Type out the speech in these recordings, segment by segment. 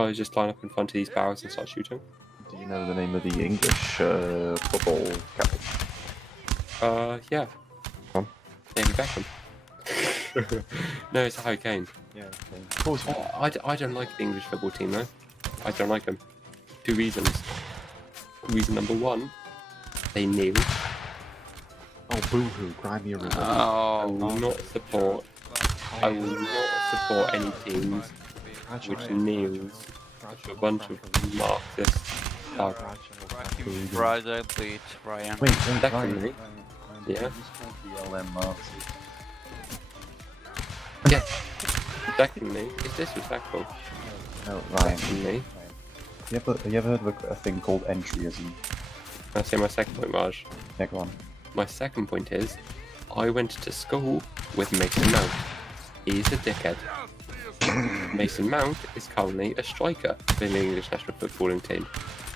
guys just line up in front of these barrels and start shooting. Do you know the name of the English football captain? Yeah. Tom? David Beckham. No, it's Harry Kane. Yeah, okay. Of course. I don't like the English football team though. I don't like them. 2 reasons. Reason number 1, they kneel. Oh, boo-hoo, cry me a river. I will not support. I will not support any teams which kneels to a bunch of Marxists. Fucking brother, please, Ryan. Wait, Secondly, yeah. BLM Marxists. Yeah. Secondly, it's disrespectful. No, Ryan. Secondly, You ever heard of a thing called entryism? I'll say my second point, Raj. Yeah, go on. My second point is, I went to school with Mason Mount. He's a dickhead. Mason Mount is currently a striker for the English national footballing team.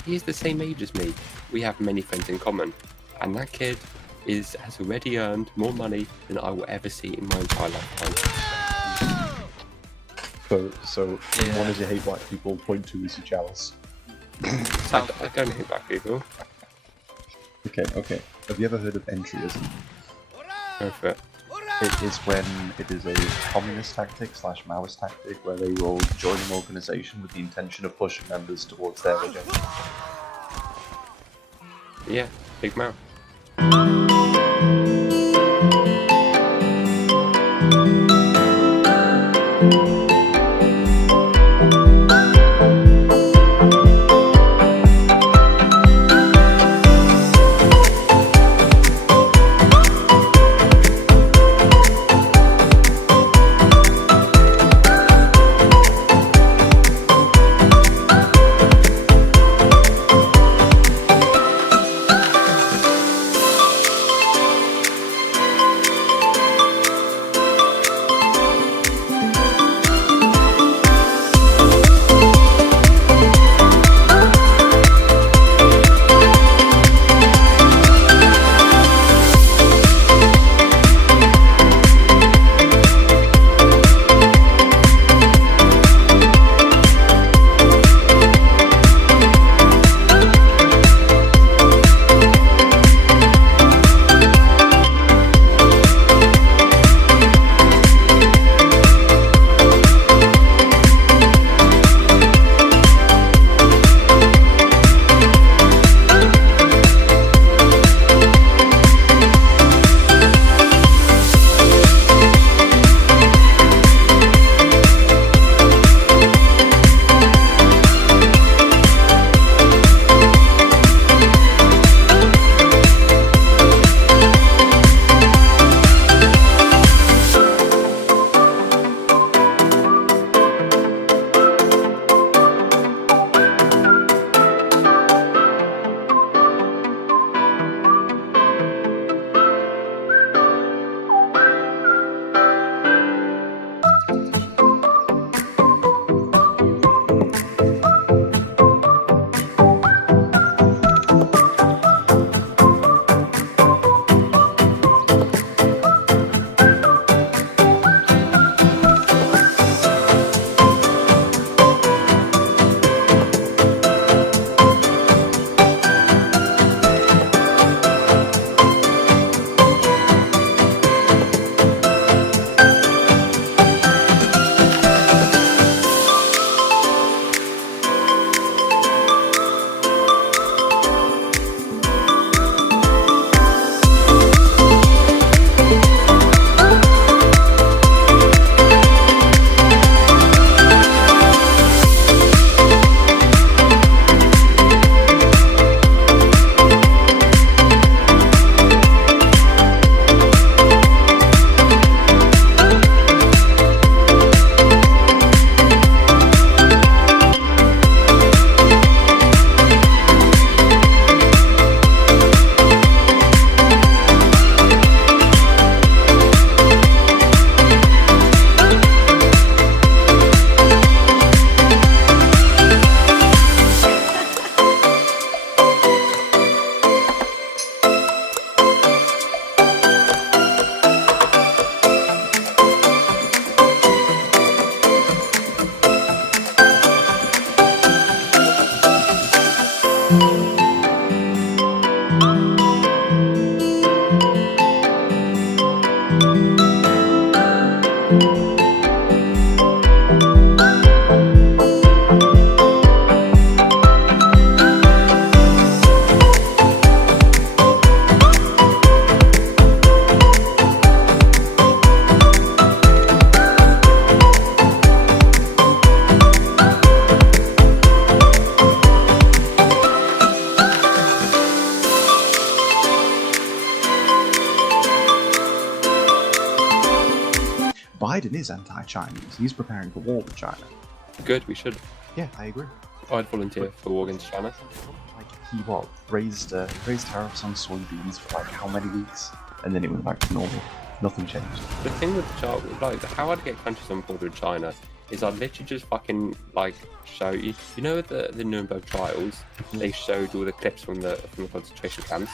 He is the same age as me. We have many friends in common. And that kid has already earned more money than I will ever see in my entire lifetime. So one is you hate black people, point 2 is you jealous. I don't hate black people. Okay. Have you ever heard of entryism? Go for it. It is when it is a communist tactic / Maoist tactic where they will join an organisation with the intention of pushing members towards their agenda. Yeah, big mouth. is anti-Chinese. He's preparing for war with China. Good, we should. Yeah, I agree. I'd volunteer for war against China. Like he raised tariffs on soybeans for like how many weeks, and then it went back to normal. Nothing changed. The thing with China, like how I'd get countries on board with China is I'd literally just fucking like show you. You know the Nuremberg trials? They showed all the clips from the concentration camps.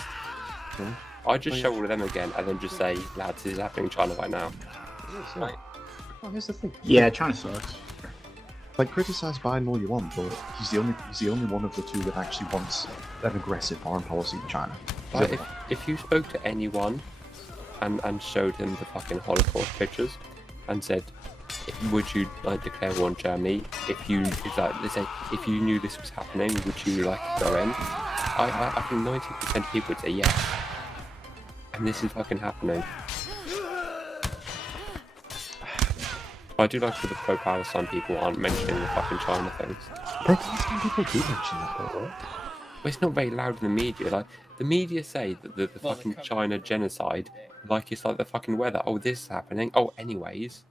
I'd just show all of them again and then just say, lads, this is happening in China right now. Right. Well, here's the thing. Yeah, China sucks. Like, criticize Biden all you want, but he's the only one of the two that actually wants an aggressive foreign policy with China. Like, if you spoke to anyone and showed him the fucking Holocaust pictures and said, would you like declare war on Germany if you knew this was happening, would you like go in? I think 90% of people would say yes. And this is fucking happening. I do like that the pro-Palestine people aren't mentioning the fucking China things. Pro-Palestine people do mention that, though, right? Well, it's not very loud in the media. Like, the media say that the fucking China genocide, like it's like the fucking weather. Oh, this is happening. Oh, anyways.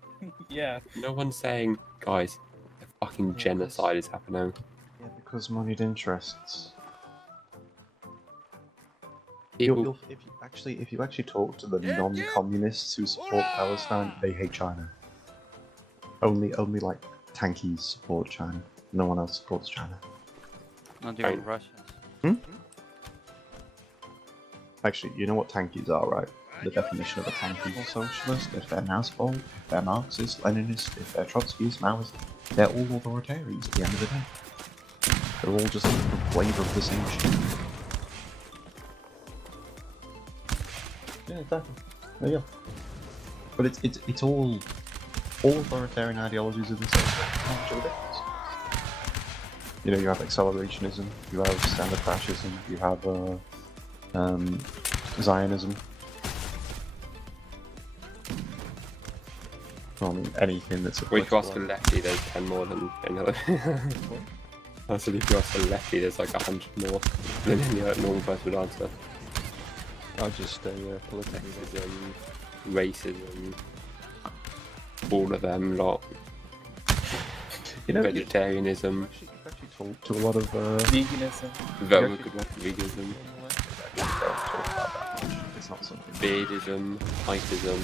Yeah. No one's saying, guys, the fucking genocide is happening. Yeah, because moneyed interests. People, If you actually talk to the non-communists who support Palestine, they hate China. Only like tankies support China. No one else supports China. Not even Russians. Actually, you know what tankies are, right? The definition of a tanky socialist, if they're Nazist, if they're Marxist, Leninist, if they're Trotskyist, Maoist, they're all authoritarians at the end of the day. They're all just a different flavour of the same shit. Yeah, exactly. There you go. But it's all authoritarian ideologies of the same. You know, you have accelerationism, you have standard fascism, you have Zionism. Well, I mean, anything that's well, if you ask a lefty, there's 10 more than another. I said if you ask a lefty, there's like 100 more than any normal person would answer. I'll just stay political. Racism, all of them lot. You know, vegetarianism. You've actually talked to a lot of Veganism. Very good one. Veganism. It's not something. Beardism. Heightism.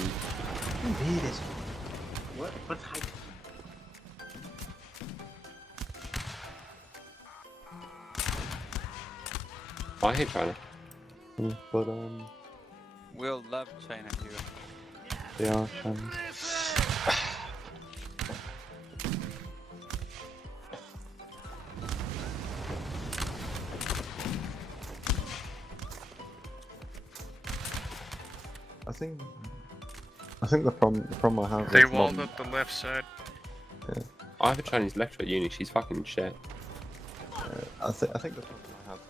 Beardism. What's height? I hate China. But We'll love China here. they are Chinese. I think the problem I have. They with walled modern- up the left side. I have a Chinese lecturer at uni. She's fucking shit. I think the problem I have.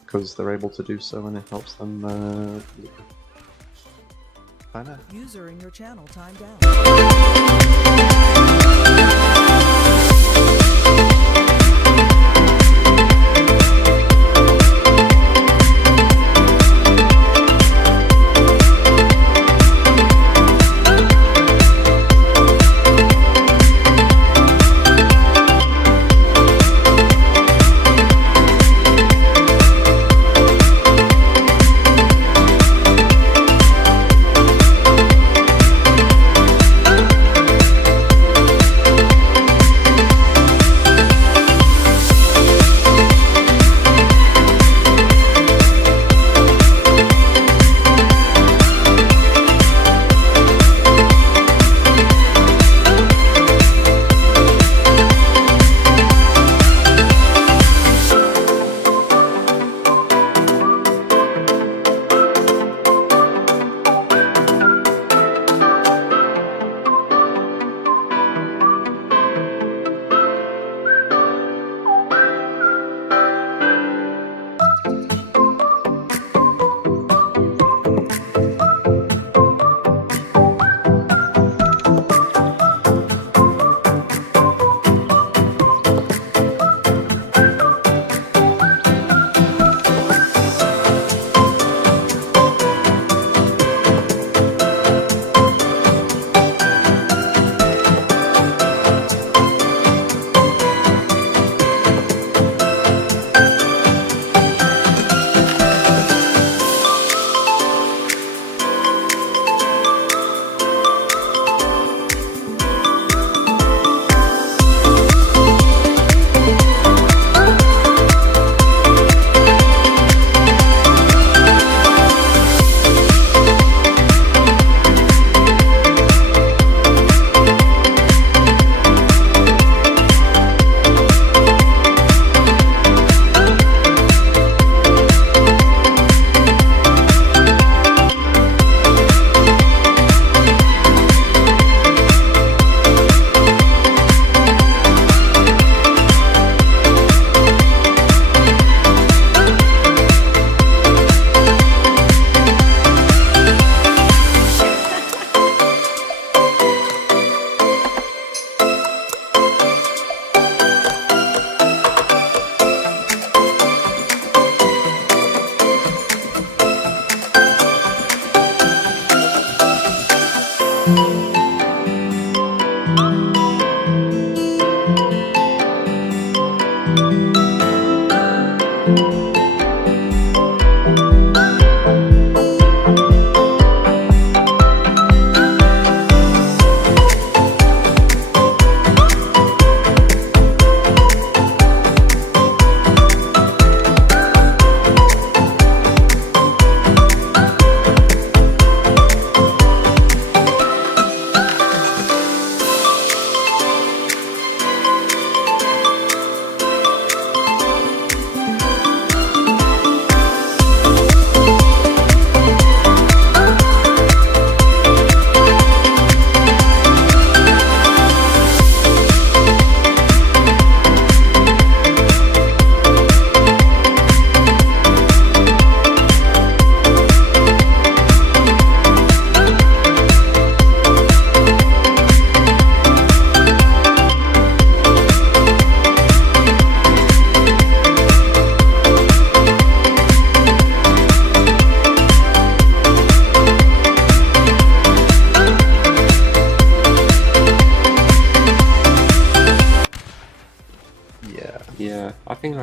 Because they're able to do so, and it helps them. Find out. User in your channel timed out.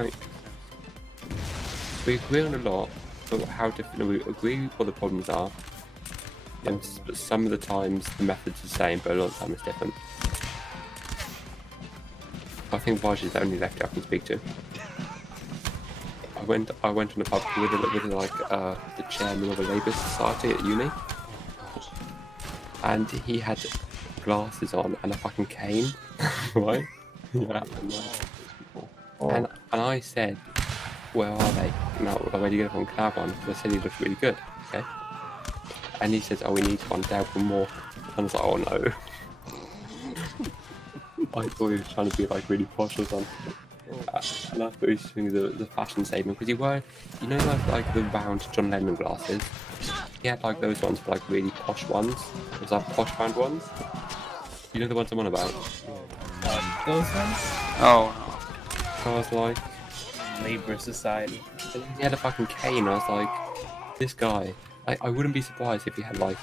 like we agree on a lot, but how different we agree what the problems are. And some of the times the method's the same, but a lot of the time it's different. I think Vaj is the only lefty I can speak to. I went on a pub with the chairman of a Labour Society at uni, and he had glasses on and a fucking cane, right? Yeah. And I said, where are they? No, where do you get it from? Can I have one? Because I said he looked really good. Okay. And he says, oh, we need one down for more. And I was like, oh no. I thought he was trying to be like really posh or something. And I thought he was doing the fashion statement because he wore, you know, like the round John Lennon glasses. He had like those ones, but like really posh ones. It was like posh band ones. You know the ones I'm on about? Those ones? Oh So I was like, Labour Society. he had a fucking cane. I was like, this guy. I wouldn't be surprised if he had like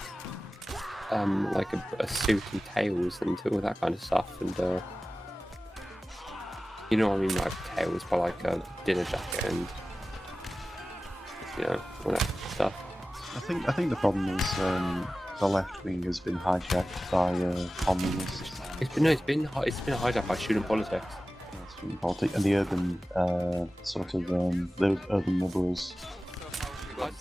a suit and tails and all that kind of stuff, and you know what I mean, like tails, but like a dinner jacket and you know all that stuff. I think the problem is the left wing has been hijacked by communists. It's been hijacked by student politics. Student politics and the urban the urban liberals.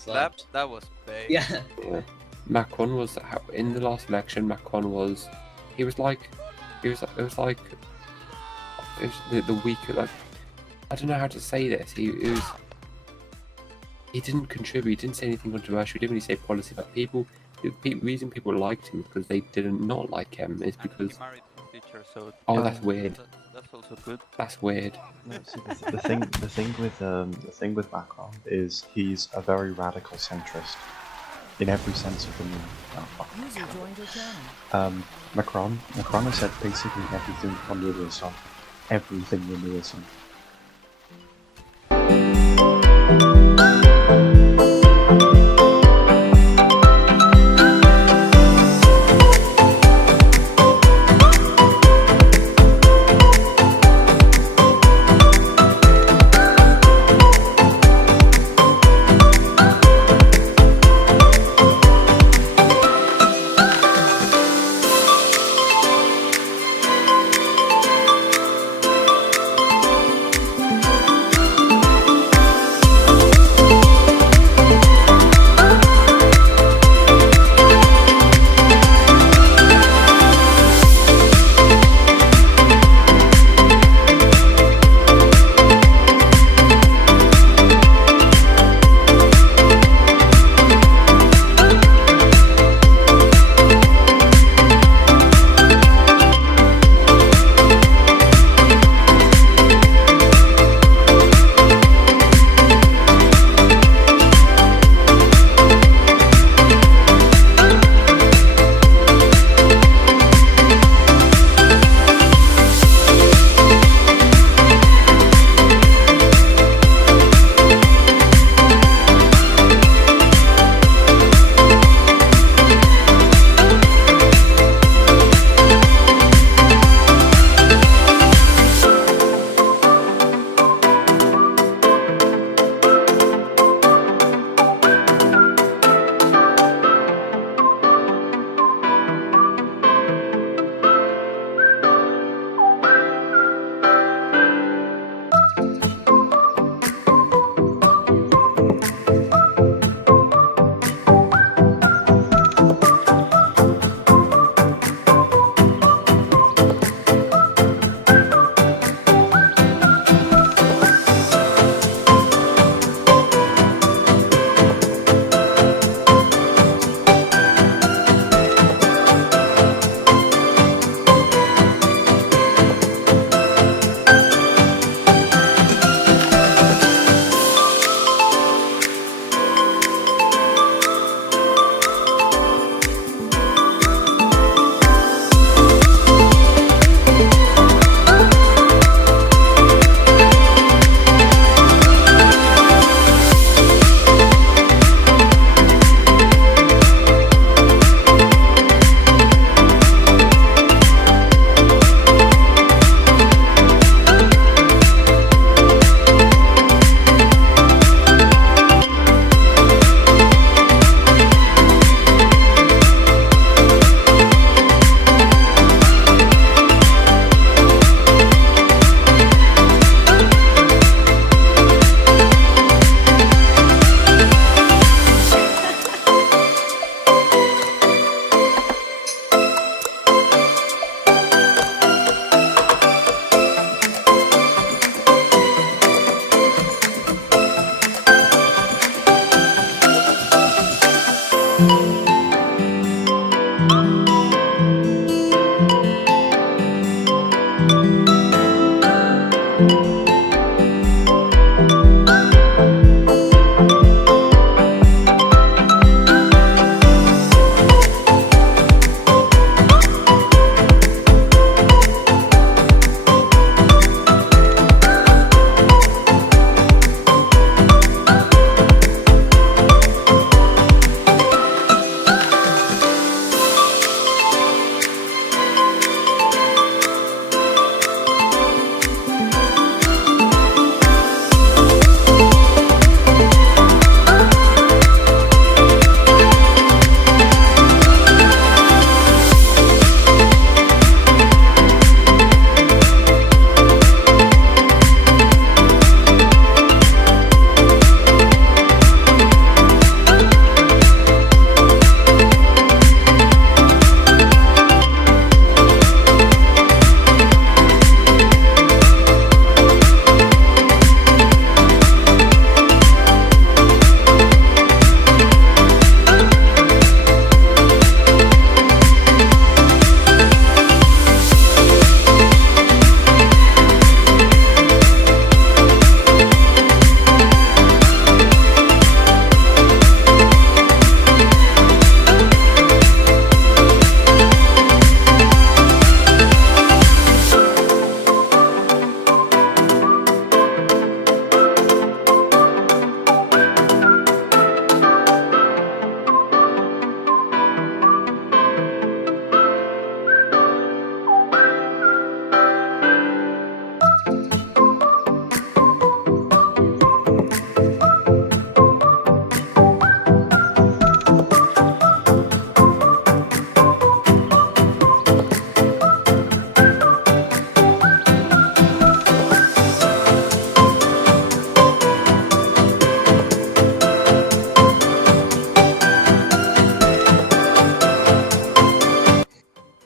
that was big. Yeah. Yeah. Macron was in the last election. Macron was, it was the weak. Like, I don't know how to say this. He didn't contribute. He didn't say anything controversial. He didn't really say policy. But the reason people liked him because they didn't not like him is because. He married his teacher, so Oh, that's weird. That's also good. That's weird. No, see, the thing with Macron is he's a very radical centrist in every sense of the word. Oh, fuck. User joined your channel. Macron has said basically everything under the sun. Everything under the sun.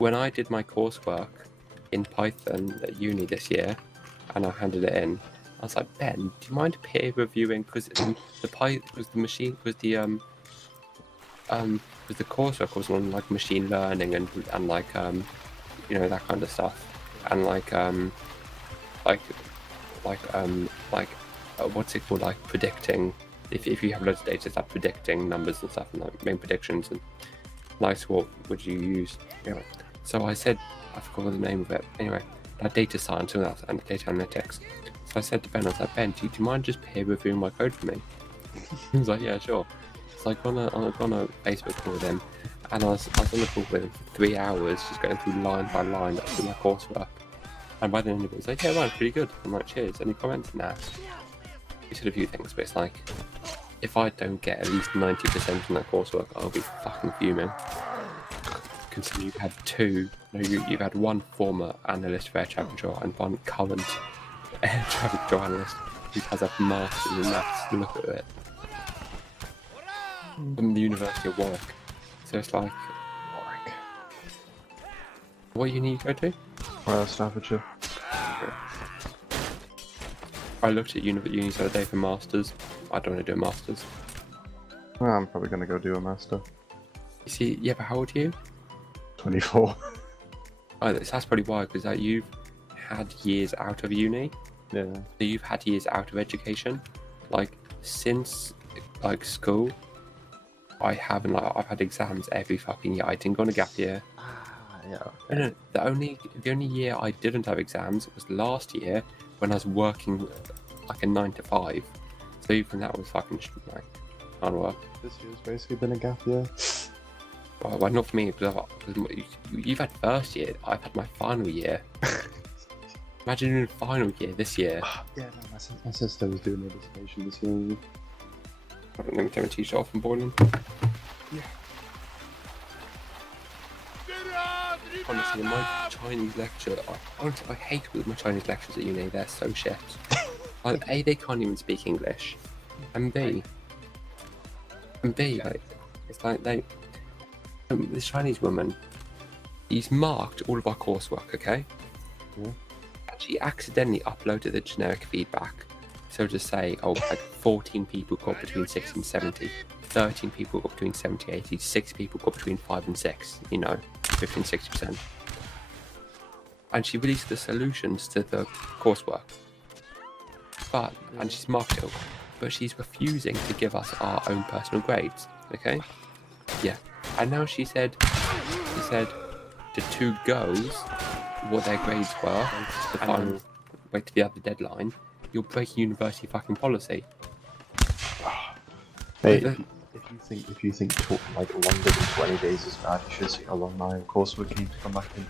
when I did my coursework in Python at uni this year, and I handed it in, I was like, Ben, do you mind peer reviewing? Because the coursework was on like machine learning and like you know, that kind of stuff, and like what's it called, like predicting. If you have loads of data, it's like predicting numbers and stuff, and like making predictions. And nice, what would you use? You know. So I said, I forgot the name of it. Anyway, like data science and that, and data analytics. So I said to Ben, I was like, Ben, do you mind just peer reviewing my code for me? He was like, yeah, sure. So I got on a Facebook call with him, and I was on the call with him for 3 hours, just going through line by line through my coursework. And by the end of it, he's like, yeah, right, pretty good. I'm like, cheers. Any comments? Nah. He said a few things, but it's like, if I don't get at least 90% from that coursework, I'll be fucking fuming. Considering you've had one former analyst for air traffic control and one current air traffic control analyst who has a master's in maths. Look at it. From the University of Warwick. So it's like, what uni you go to? Staffordshire. I looked at unis the other day for masters. I don't want to do a masters. Well, I'm probably going to go do a master. You see, yeah, but how old are you? 24. Oh, that's probably why, because like, you've had years out of uni. Yeah. So you've had years out of education. Like, since like school, I haven't, like, I've had exams every fucking year. I didn't go on a gap year. Yeah. No, the only year I didn't have exams was last year when I was working like a 9 to 5. So even that was fucking like hard work. This year's basically been a gap year. Well, not for me, because you've had first year. I've had my final year. Imagine doing final year this year. Yeah, no, my sister was doing her dissertation this year. Let me take my t-shirt off and boiling. Yeah. Honestly, my Chinese lecture, I hate with my Chinese lectures at uni. They're so shit. Like, A, they can't even speak English, and B, like, it's like this Chinese woman, he's marked all of our coursework, okay? Yeah. And she accidentally uploaded the generic feedback. So to say, oh, like 14 people got between 60 and 70, 13 people got between 70 and 80, 6 people got between 5 and 6, you know, 50 and 60%. And she released the solutions to the coursework. And she's marked it, but she's refusing to give us our own personal grades, okay? Yeah. And now she said to 2 goes what their grades were, the final, wait to the other deadline, you're breaking university fucking policy. Hey, if you think like longer than 20 days is bad, you should see how long my coursework came to come back in.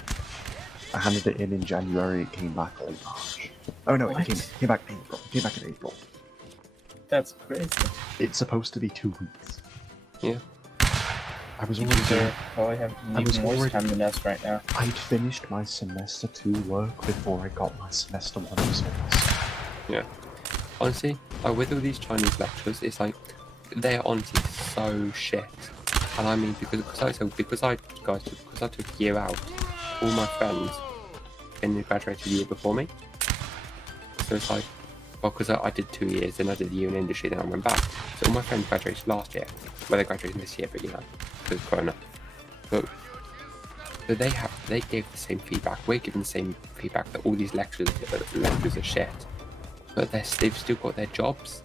I handed it in January, it came back late March. Oh no, it came back in April. It came back in April. That's crazy. It's supposed to be 2 weeks. Yeah. I was You already deserve probably have even worse time than us right now. I'd finished my semester 2 work before I got my semester 1 results. Yeah. Honestly, like, with all these Chinese lectures, it's like, they're honestly so shit. And I mean, because I took a year out, all my friends graduated a year before me. So it's like, well, because I did 2 years, then I did a year in industry, then I went back. So all my friends graduated last year. Well, they graduated this year, but you know, because of Corona. But they gave the same feedback. We're giving the same feedback that all these lectures are shit. But they've still got their jobs,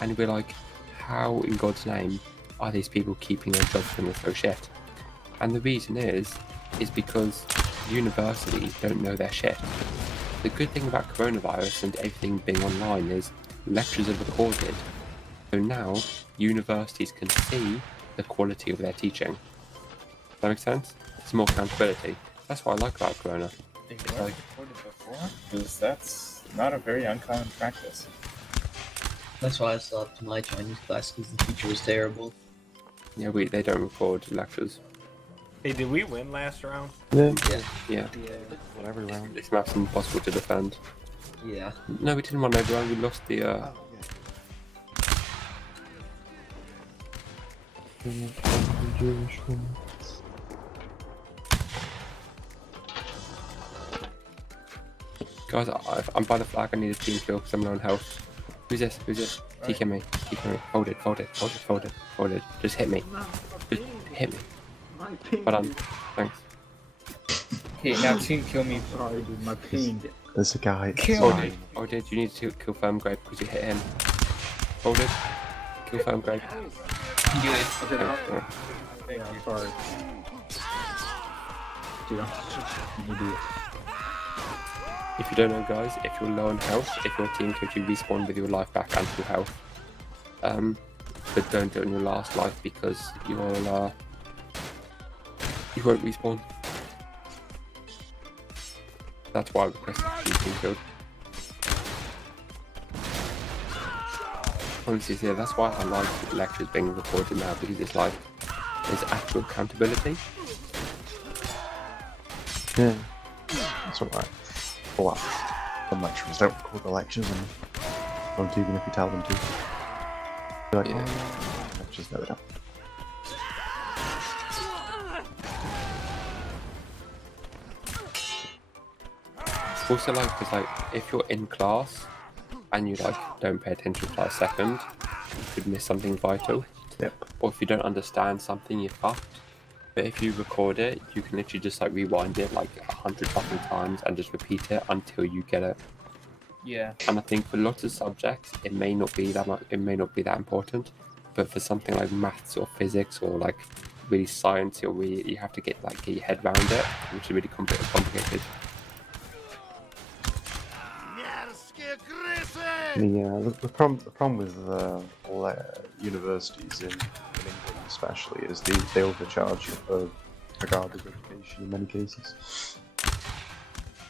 and we're like, how in God's name are these people keeping their jobs when they're so shit? And the reason is because universities don't know their shit. The good thing about coronavirus and everything being online is lectures are recorded. So now universities can see the quality of their teaching. Does that make sense? It's more accountability. That's what I like about Corona. They were recorded before, because that's not a very uncommon practice. That's why I stopped my Chinese class because the teacher was terrible. Yeah, they don't record lectures. Hey, did we win last round? Yeah. Yeah. Whatever round. This map's impossible to defend. Yeah. No, we didn't win every round. We lost the. Guys, I'm by the flag. I need a team kill because I'm low on health. Who's this? Who's this? Right. TK me. TK me. Hold it. Hold it. Hold it. Hold it. Hold it. Just hit me. Just hit me. Well done. Thanks. Okay, now team kill me. Sorry, dude, my ping. There's a guy. Kill me. Oh, dude, you need to kill Firm Grave because you hit him. Hold it. Kill Firm Grave. You do it. Okay, now. Thank Yeah, you. sorry. Dude, I'm you do it. If you don't know, guys, if you're low on health, if your team kills you, respawn with your life back and full health. But don't do it on your last life because you won't respawn. That's why I requested to be team killed. Honestly, yeah, that's why I like lectures being recorded now because it's like there's actual accountability. Yeah, that's alright. Well, some lecturers don't record the lectures and don't even if you tell them to. Be like, Yeah. oh, lectures, no, they don't. Also, like, because like if you're in class and you like don't pay attention for like a second, you could miss something vital. Yep. Or if you don't understand something, you're fucked. But if you record it, you can literally just like rewind it like 100 fucking times and just repeat it until you get it. Yeah. And I think for lots of subjects, it may not be that much, it may not be that important. But for something like maths or physics or like really science, or really, you have to get your head around it, which is really complicated. The problem with universities in England especially is they overcharge for garbage education in many cases.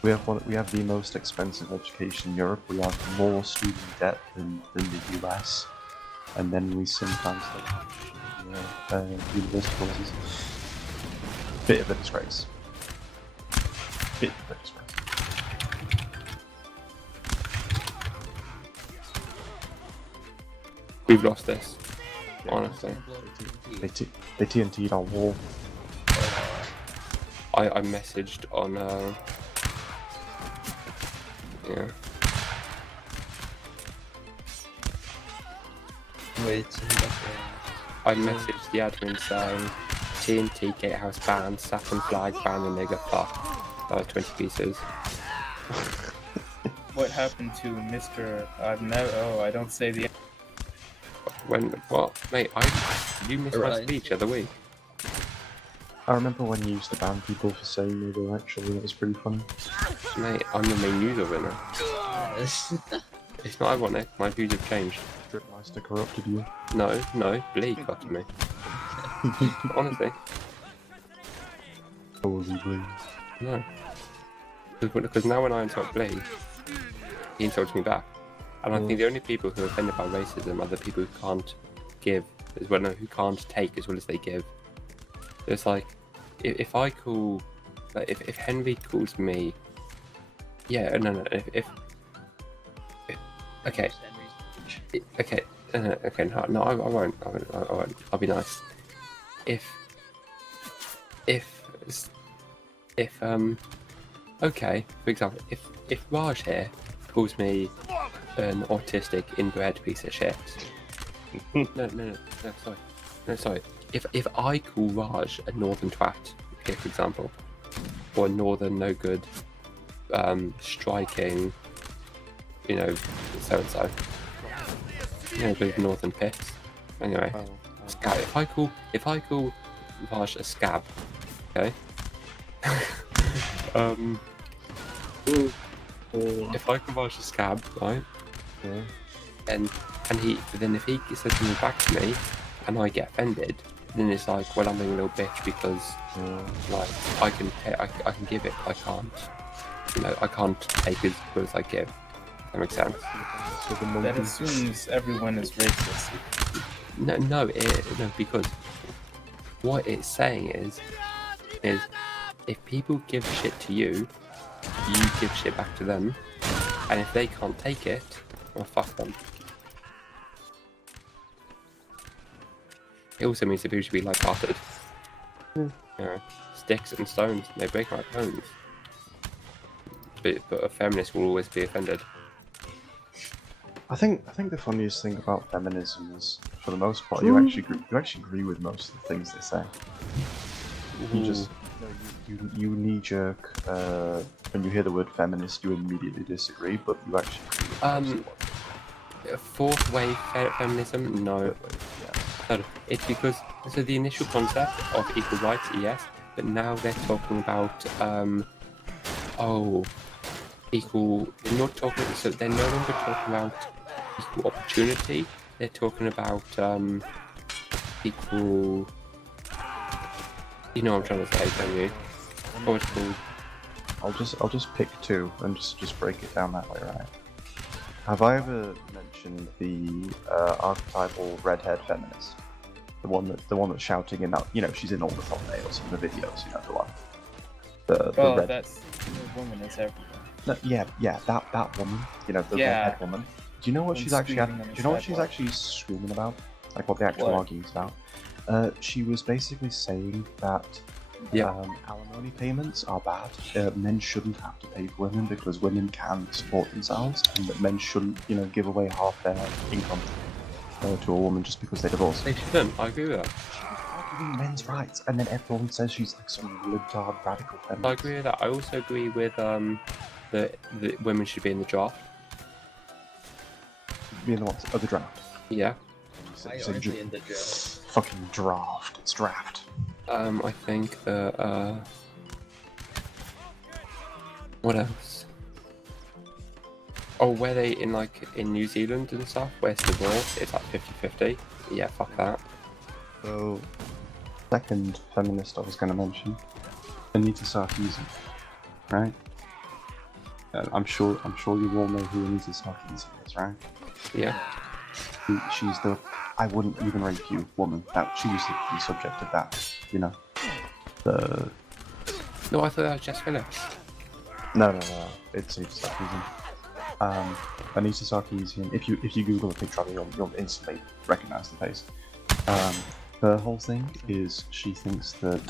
We have the most expensive education in Europe. We have more student debt than the US, and then we sometimes don't have university courses. Bit of a disgrace. Bit of a disgrace. We've lost this, honestly. They TNT'd our wall. I messaged on yeah. Wait, I messaged the admin saying TNT Gatehouse banned, Saturn flag banned, the nigger fuck. That was 20 pieces. What happened to Mr. I've never. Oh, I don't say the. When what, mate? You missed my speech the other week. I remember when you used to ban people for saying they were actually, that was pretty funny. Mate, I'm the main user winner. It's not ironic. My views have changed. Dripmeister corrupted you. No, Bleak got to me. Honestly, Or was he blue? no. Because now when I insult Bleak, he insults me back. And I think the only people who are offended by racism are the people who can't give, as well, no, who can't take as well as they give. So it's like, if I call, like, if Henry calls me, yeah, no, if okay, okay, okay, no, I won't, I'll be nice. If, okay, for example, if Raj here calls me an autistic, inbred piece of shit. No, sorry. If I call Raj a northern twat, okay, for example, or a northern no good, striking, so and so, good northern pits. Anyway, scab. If I call Raj a scab, okay. If I call Raj a scab, right? Yeah. And if he says something back to me, and I get offended, then it's like, well, I'm being a little bitch because, like, I can give it, I can't, I can't take as good as I give. That makes sense. That assumes everyone is racist. No, because what it's saying is if people give shit to you, you give shit back to them, and if they can't take it, well, fuck them. It also means that people should be like-hearted. Sticks and stones, they break our bones. but a feminist will always be offended. I think the funniest thing about feminism is, for the most part, you actually agree with most of the things they say. You just you knee jerk when you hear the word feminist, you immediately disagree, but you actually agree with most of what Fourth wave feminism, no. No, it's because the initial concept of equal rights, yes, but now they're talking about equal. They're not talking. So they're no longer talking about equal opportunity. They're talking about equal. You know what I'm trying to say, don't you? What it's called? I'll just pick two and just break it down that way, right? Have I ever mentioned the archetypal redhead feminist? The one that's shouting in that, you know, she's in all the thumbnails and the videos, you know, the one. The red... that's the woman is everywhere. No, yeah, that woman, you know, the redhead woman. Do you know what she's actually? Do you know what she's actually screaming about? Like what the actual argument's about? She was basically saying that alimony payments are bad. Men shouldn't have to pay for women because women can support themselves, and that men shouldn't, you know, give away half their income to a woman just because they divorce. They shouldn't. I agree with that. She's arguing men's rights, and then everyone says she's like some libtard radical feminist. I agree with that. I also agree with that women should be in the draft. Be in the what? Oh, the draft. Yeah. Why aren't they in the draft? Fucking draft. It's draft. I think that what else? Oh, where they in New Zealand and stuff, where it's divorce, it's like 50-50. Yeah, fuck that. So, second feminist I was going to mention, Anita Sarkeesian, right? I'm sure you all know who Anita Sarkeesian is, right? Yeah. She's the I wouldn't even rape you woman. That she used to be subject of that, you know. No, I thought that was Jess Phillips. No. It's Sarkeesian. Anita Sarkeesian. If you Google a picture of her, you'll instantly recognize the face. Her whole thing is she thinks that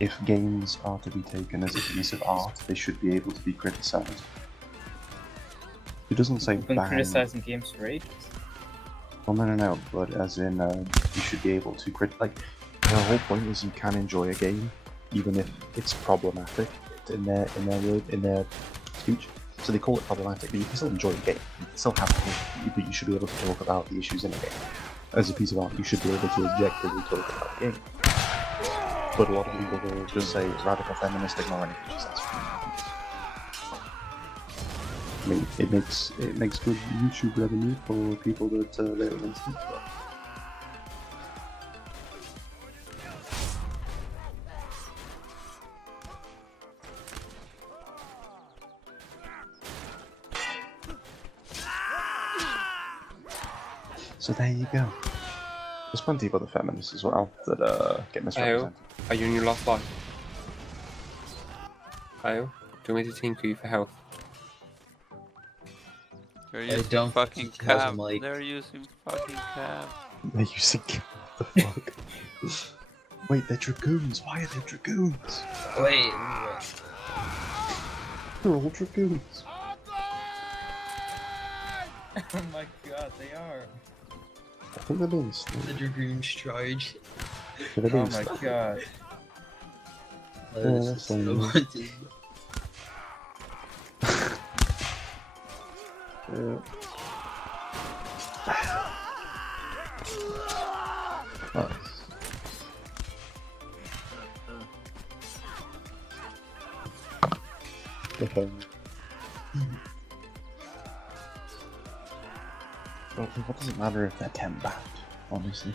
if games are to be taken as a piece of art, they should be able to be criticized. She doesn't say You've been ban. criticizing games for ages. Well, no, but as in, you should be able to like, her whole point is you can enjoy a game, even if it's problematic in their speech. So they call it problematic, but you can still enjoy a game. You can still have fun, but you should be able to talk about the issues in a game. As a piece of art, you should be able to objectively talk about the game. But a lot of people will just say radical feminist, ignore anything she says. I mean, it makes good YouTube revenue for people that vote against it. But... So there you go. There's plenty of other feminists as well that get misrepresented. Are you in your last life? Kyle, do you want me to team you for health? They're I using don't fucking think he has a cab. mic. They're using fucking cab. They're using what the fuck? Wait, they're dragoons. Why are they dragoons? Wait, They're all dragoons. Oh my god, they are. I think they're being the sneaky. dragoons charge. They're Oh being my sneaky. god. that's So fine. Yeah. Nice. Okay. Well, what does it matter if they're 10 back, honestly?